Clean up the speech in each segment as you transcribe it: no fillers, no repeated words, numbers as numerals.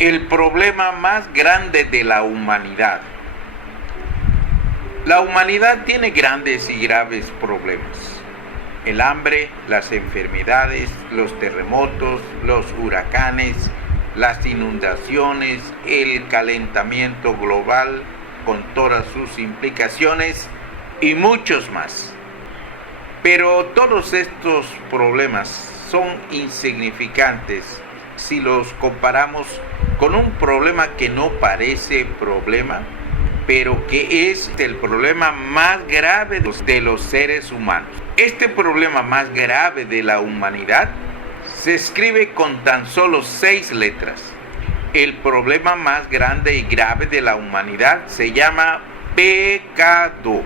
el problema más grande de la humanidad. La humanidad tiene grandes y graves problemas. El hambre, las enfermedades, los terremotos, los huracanes, las inundaciones, el calentamiento global con todas sus implicaciones y muchos más. Pero todos estos problemas son insignificantes si los comparamos con un problema que no parece problema, pero que es el problema más grave de los seres humanos. Este problema más grave de la humanidad se escribe con tan solo 6 letras. El problema más grande y grave de la humanidad se llama pecado.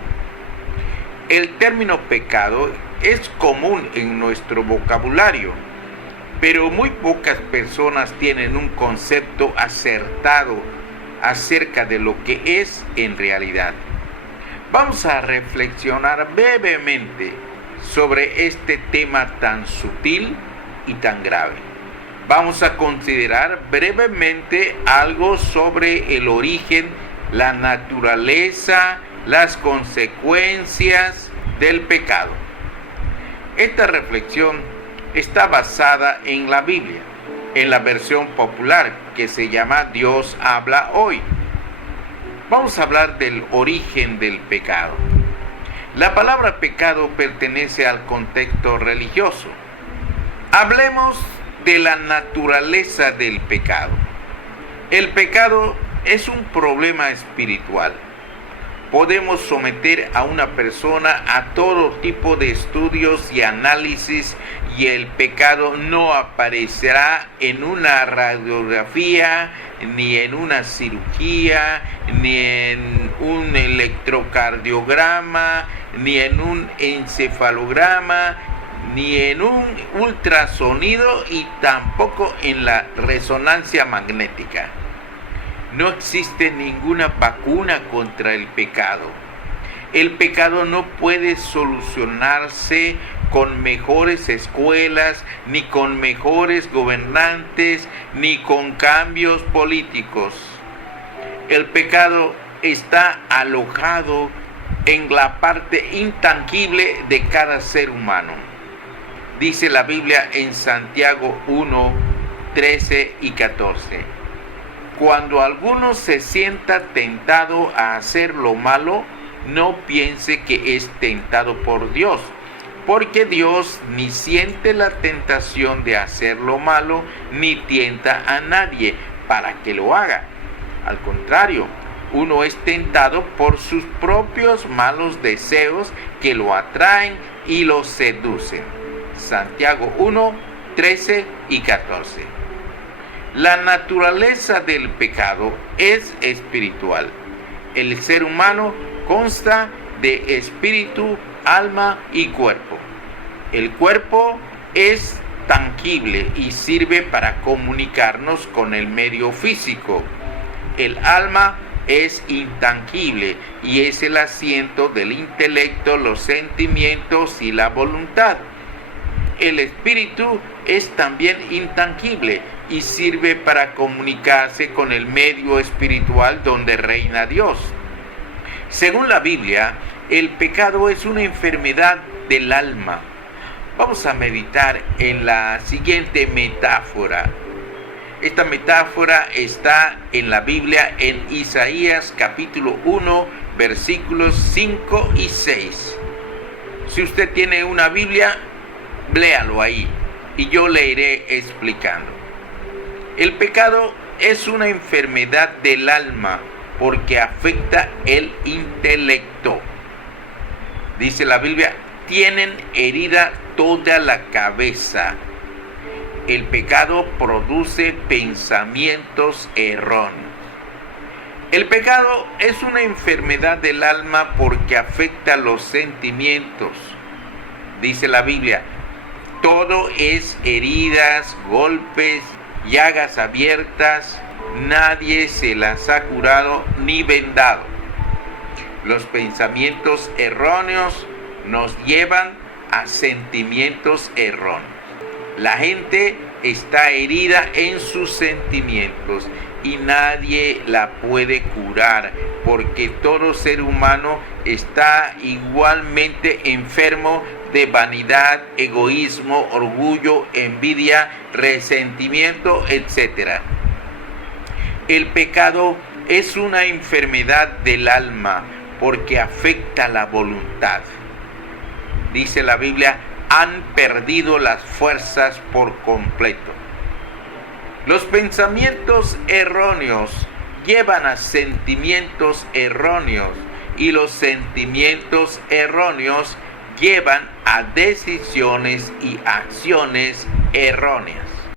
El término pecado es común en nuestro vocabulario, pero muy pocas personas tienen un concepto acertado acerca de lo que es en realidad. Vamos a reflexionar brevemente sobre este tema tan sutil y tan grave. Vamos a considerar brevemente algo sobre el origen, la naturaleza, las consecuencias del pecado. Esta reflexión está basada en la Biblia, en la versión popular que se llama Dios habla hoy. Vamos a hablar del origen del pecado. La palabra pecado pertenece al contexto religioso. Hablemos de la naturaleza del pecado. El pecado es un problema espiritual. Podemos someter a una persona a todo tipo de estudios y análisis y el pecado no aparecerá en una radiografía, ni en una cirugía, ni en un electrocardiograma, ni en un encefalograma, ni en un ultrasonido y tampoco en la resonancia magnética. No existe ninguna vacuna contra el pecado. El pecado no puede solucionarse con mejores escuelas, ni con mejores gobernantes, ni con cambios políticos. El pecado está alojado en la parte intangible de cada ser humano. Dice la Biblia en Santiago 1, 13 y 14. Cuando alguno se sienta tentado a hacer lo malo, no piense que es tentado por Dios, porque Dios ni siente la tentación de hacer lo malo, ni tienta a nadie para que lo haga. Al contrario, uno es tentado por sus propios malos deseos que lo atraen y lo seducen. Santiago 1, 13 y 14. La naturaleza del pecado es espiritual. El ser humano consta de espíritu, alma y cuerpo. El cuerpo es tangible y sirve para comunicarnos con el medio físico. El alma es intangible y es el asiento del intelecto, los sentimientos y la voluntad. El espíritu es también intangible y sirve para comunicarse con el medio espiritual donde reina Dios. Según la Biblia, el pecado es una enfermedad del alma. Vamos a meditar en la siguiente metáfora. Esta metáfora está en la Biblia en Isaías capítulo 1, versículos 5 y 6. Si usted tiene una Biblia, léalo ahí y yo le iré explicando. El pecado es una enfermedad del alma porque afecta el intelecto. Dice la Biblia, tienen herida toda la cabeza. El pecado produce pensamientos erróneos. El pecado es una enfermedad del alma porque afecta los sentimientos. Dice la Biblia, todo es heridas, golpes, llagas abiertas, nadie se las ha curado ni vendado. Los pensamientos erróneos nos llevan a sentimientos erróneos. La gente está herida en sus sentimientos y nadie la puede curar, porque todo ser humano está igualmente enfermo de vanidad, egoísmo, orgullo, envidia, resentimiento, etc. El pecado es una enfermedad del alma porque afecta la voluntad. Dice la Biblia, han perdido las fuerzas por completo. Los pensamientos erróneos llevan a sentimientos erróneos y los sentimientos erróneos llevan a decisiones y acciones erróneas.